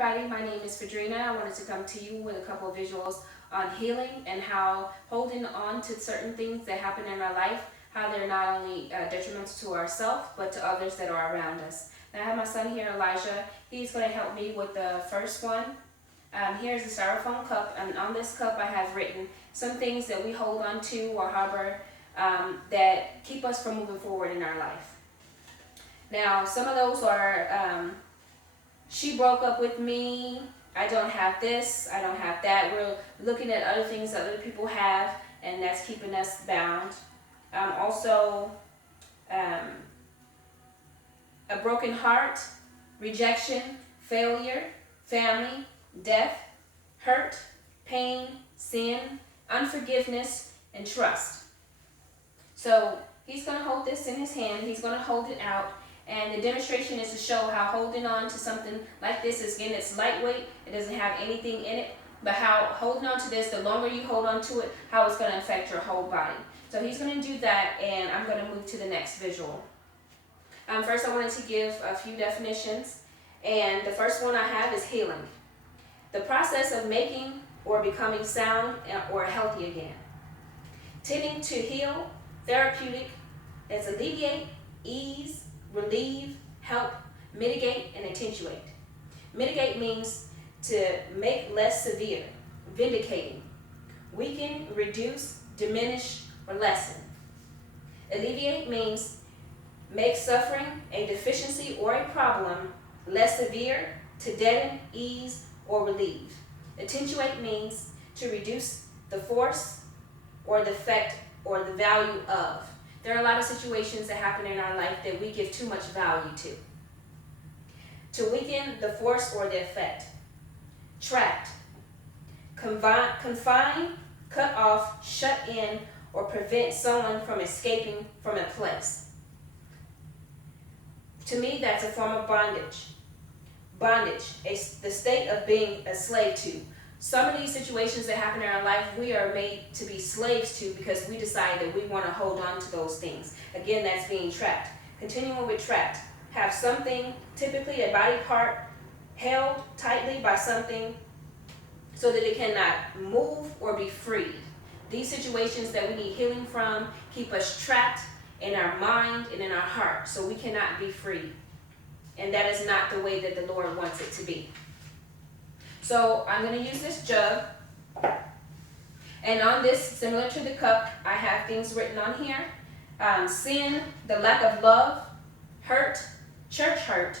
everybody, my name is Fadrina. I wanted to come to you with a couple of visuals on healing and how holding on to certain things that happen in our life, how they're not only detrimental to ourselves, but to others that are around us. Now I have my son here, Elijah. He's going to help me with the first one. Here's the styrofoam cup, and on this cup I have written some things that we hold on to or harbor that keep us from moving forward in our life. Now, some of those are, she broke up with me, I don't have this, I don't have that. We're looking at other things that other people have, and that's keeping us bound. Also, a broken heart, rejection, failure, family, death, hurt, pain, sin, unforgiveness, and trust. So he's going to hold this in his hand, he's going to hold it out. And the demonstration is to show how holding on to something like this is, again, it's lightweight, it doesn't have anything in it, but how holding on to this, the longer you hold on to it, how it's going to affect your whole body. So he's going to do that, and I'm going to move to the next visual. First, I wanted to give a few definitions, and the first one I have is healing. The process of making or becoming sound or healthy again. Tending to heal, therapeutic, is alleviate, ease, relieve, help, mitigate, and attenuate. Mitigate means to make less severe, vindicating, weaken, reduce, diminish, or lessen. Alleviate means make suffering, a deficiency, or a problem less severe, to deaden, ease, or relieve. Attenuate means to reduce the force or the effect or the value of. There are a lot of situations that happen in our life that we give too much value to. To weaken the force or the effect. Trapped. Confine, cut off, shut in, or prevent someone from escaping from a place. To me, that's a form of bondage. Bondage, the state of being a slave to. Some of these situations that happen in our life, we are made to be slaves to because we decide that we want to hold on to those things. Again, that's being trapped. Continuing with trapped. Have something, typically a body part, held tightly by something so that it cannot move or be freed. These situations that we need healing from keep us trapped in our mind and in our heart, so we cannot be free. And that is not the way that the Lord wants it to be. So I'm going to use this jug, and on this, similar to the cup, I have things written on here. Sin, the lack of love, hurt, church hurt,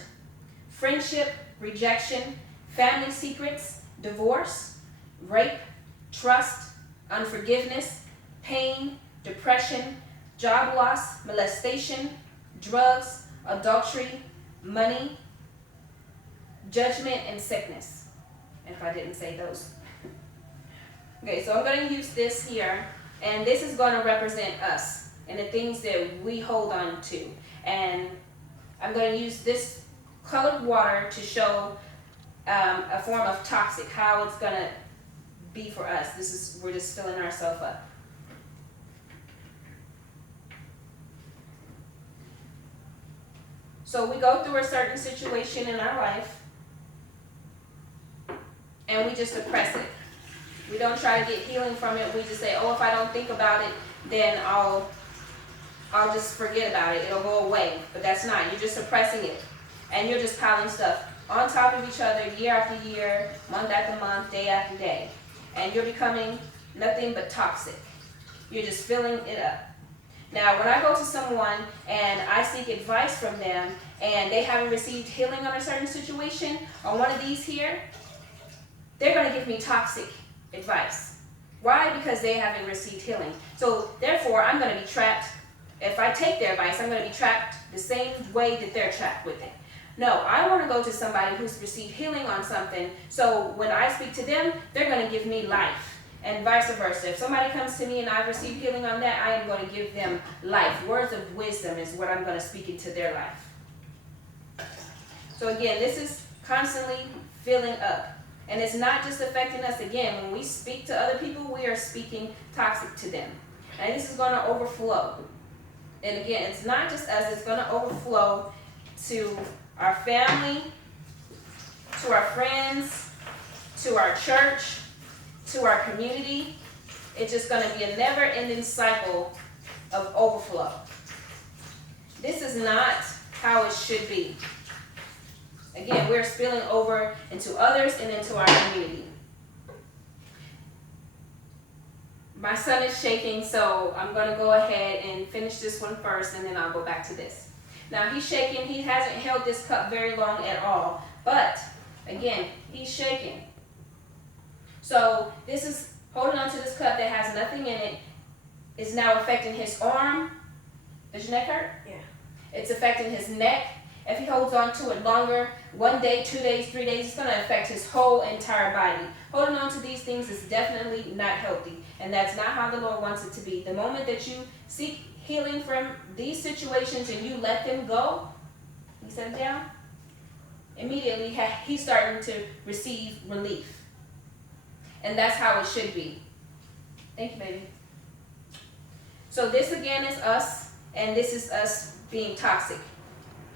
friendship, rejection, family secrets, divorce, rape, trust, unforgiveness, pain, depression, job loss, molestation, drugs, adultery, money, judgment, and sickness. If I didn't say those. Okay, so I'm going to use this here, and this is going to represent us and the things that we hold on to. And I'm going to use this colored water to show a form of toxic, how it's going to be for us. We're just filling ourselves up. So we go through a certain situation in our life, and we just suppress it. We don't try to get healing from it. We just say, oh, if I don't think about it, then I'll just forget about it. It'll go away. But that's not. You're just suppressing it. And you're just piling stuff on top of each other year after year, month after month, day after day. And you're becoming nothing but toxic. You're just filling it up. Now, when I go to someone and I seek advice from them and they haven't received healing on a certain situation, on one of these here, they're going to give me toxic advice. Why? Because they haven't received healing. So therefore, I'm going to be trapped. If I take their advice, I'm going to be trapped the same way that they're trapped with it. No, I want to go to somebody who's received healing on something. So when I speak to them, they're going to give me life. And vice versa. If somebody comes to me and I've received healing on that, I am going to give them life. Words of wisdom is what I'm going to speak into their life. So again, this is constantly filling up. And it's not just affecting us. Again, when we speak to other people, we are speaking toxic to them. And this is going to overflow. And again, it's not just us, it's going to overflow to our family, to our friends, to our church, to our community. It's just going to be a never-ending cycle of overflow. This is not how it should be. Again, we're spilling over into others and into our community. My son is shaking, so I'm going to go ahead and finish this one first, and then I'll go back to this. Now, he's shaking. He hasn't held this cup very long at all. But, again, he's shaking. So, this is holding on to this cup that has nothing in it. Is now affecting his arm. Does your neck hurt? Yeah. It's affecting his neck. If he holds on to it longer, 1 day, 2 days, 3 days, it's going to affect his whole entire body. Holding on to these things is definitely not healthy. And that's not how the Lord wants it to be. The moment that you seek healing from these situations and you let them go, he set it down, immediately he's starting to receive relief. And that's how it should be. Thank you, baby. So this again is us, and this is us being toxic,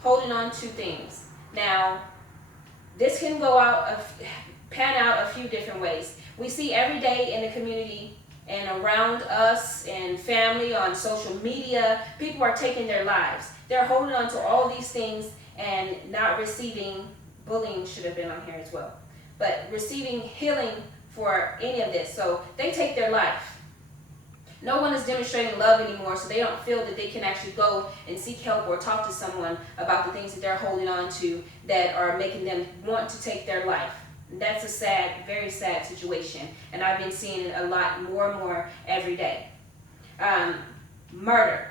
holding on to things. Now, this can pan out a few different ways. We see every day in the community and around us and family on social media, people are taking their lives. They're holding on to all these things and not receiving, bullying should have been on here as well, but receiving healing for any of this. So they take their life. No one is demonstrating love anymore, so they don't feel that they can actually go and seek help or talk to someone about the things that they're holding on to that are making them want to take their life. And that's a sad, very sad situation, and I've been seeing it a lot more and more every day. Murder.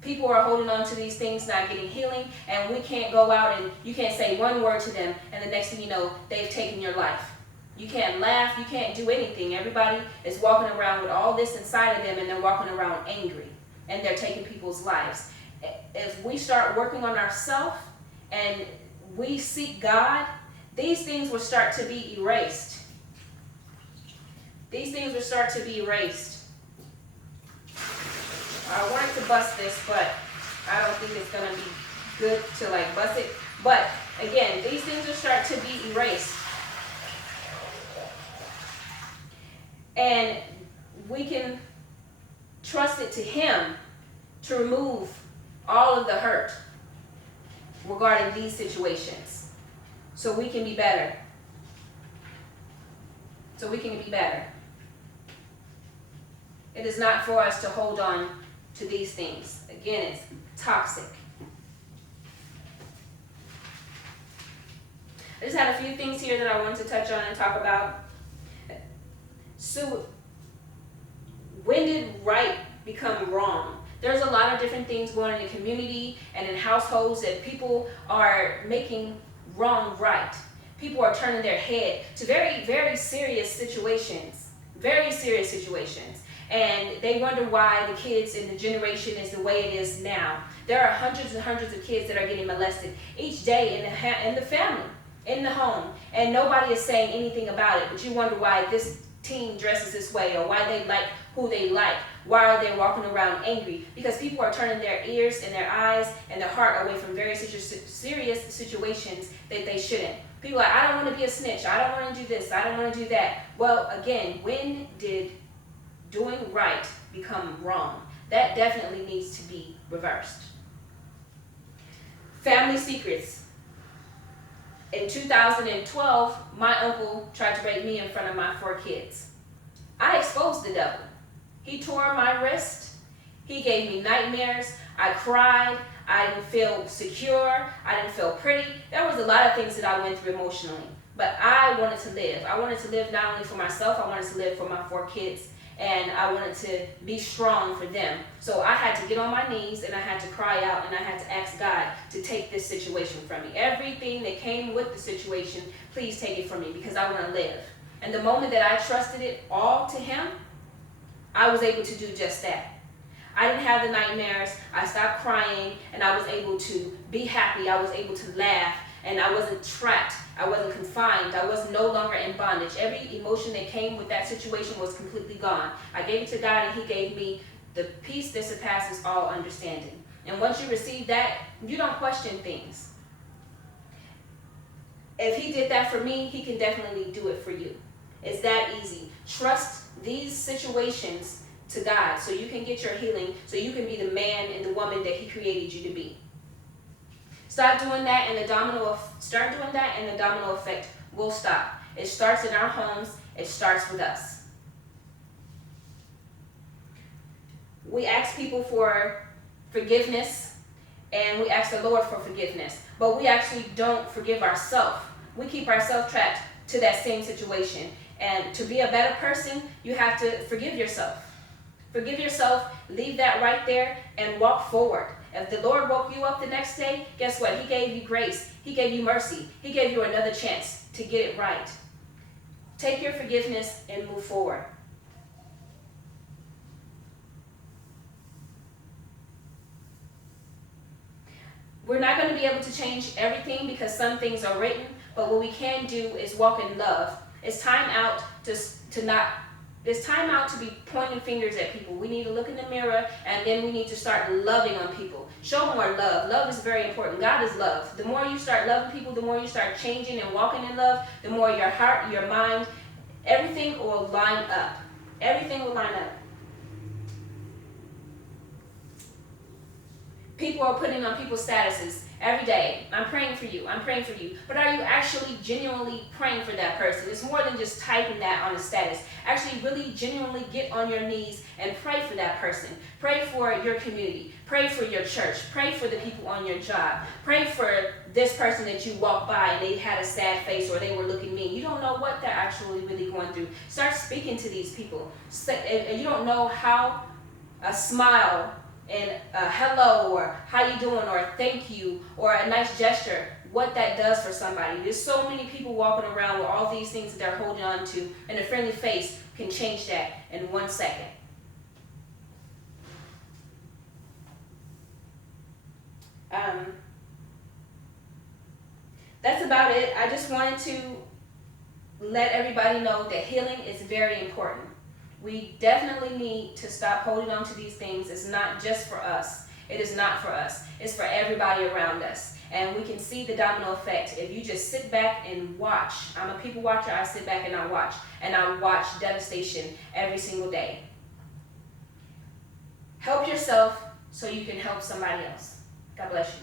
People are holding on to these things, not getting healing, and we can't go out and you can't say one word to them, and the next thing you know, they've taken your life. You can't laugh, you can't do anything. Everybody is walking around with all this inside of them, and they're walking around angry, and they're taking people's lives. If we start working on ourselves and we seek God, these things will start to be erased. These things will start to be erased. I wanted to bust this, but I don't think it's going to be good to bust it. But again, these things will start to be erased. And we can trust it to Him to remove all of the hurt regarding these situations, so we can be better. So we can be better. It is not for us to hold on to these things. Again, it's toxic. I just had a few things here that I wanted to touch on and talk about. So, when did right become wrong? There's a lot of different things going on in the community and in households that people are making wrong right. People are turning their head to very, very serious situations. Very serious situations. And they wonder why the kids in the generation is the way it is now. There are hundreds and hundreds of kids that are getting molested each day in the family, in the home. And nobody is saying anything about it. But you wonder why this teen dresses this way, or why they like who they like. Why are they walking around angry? Because people are turning their ears and their eyes and their heart away from very serious situations that they shouldn't. People are like, I don't want to be a snitch. I don't want to do this. I don't want to do that. Well, again, when did doing right become wrong? That definitely needs to be reversed. Family secrets. In 2012, my uncle tried to rape me in front of my 4 kids. I exposed the devil. He tore my wrist. He gave me nightmares. I cried. I didn't feel secure. I didn't feel pretty. There was a lot of things that I went through emotionally. But I wanted to live. I wanted to live not only for myself, I wanted to live for my 4 kids. And I wanted to be strong for them. So I had to get on my knees and I had to cry out and I had to ask God to take this situation from me. Everything that came with the situation, please take it from me, because I want to live. And the moment that I trusted it all to Him, I was able to do just that. I didn't have the nightmares. I stopped crying and I was able to be happy. I was able to laugh, and I wasn't trapped. I wasn't confined. I was no longer in bondage. Every emotion that came with that situation was completely gone. I gave it to God, and He gave me the peace that surpasses all understanding. And once you receive that, you don't question things. if he did that for me, he can definitely do it for you. It's that easy. Trust these situations to God so you can get your healing, so you can be the man and the woman that he created you to be. Start doing that and the domino effect will stop. It starts in our homes. It starts with us. We ask people for forgiveness and we ask the Lord for forgiveness, but we actually don't forgive ourselves. We keep ourselves trapped to that same situation. And to be a better person, you have to forgive yourself. Forgive yourself, leave that right there, and walk forward. If the Lord woke you up the next day, guess what? He gave you grace. He gave you mercy. He gave you another chance to get it right. Take your forgiveness and move forward. We're not going to be able to change everything because some things are written, but what we can do is walk in love. It's time out it's time out to be pointing fingers at people. We need to look in the mirror and then we need to start loving on people. Show more love. Love is very important. God is love. The more you start loving people, the more you start changing and walking in love, the more your heart, your mind, everything will line up. Everything will line up. People are putting on people's statuses every day. I'm praying for you. I'm praying for you. But are you actually genuinely praying for that person? It's more than just typing that on a status. Actually, really genuinely get on your knees and pray for that person. Pray for your community. Pray for your church. Pray for the people on your job. Pray for this person that you walked by and they had a sad face or they were looking mean. You don't know what they're actually really going through. Start speaking to these people. You don't know how a smile and hello or how you doing or thank you or a nice gesture, what that does for somebody. There's so many people walking around with all these things that they're holding on to, and a friendly face can change that in 1 second. That's about it. I just wanted to let everybody know that healing is very important. We definitely need to stop holding on to these things. It's not just for us. It is not for us. It's for everybody around us. And we can see the domino effect. If you just sit back and watch. I'm a people watcher. I sit back and I watch. And I watch devastation every single day. Help yourself so you can help somebody else. God bless you.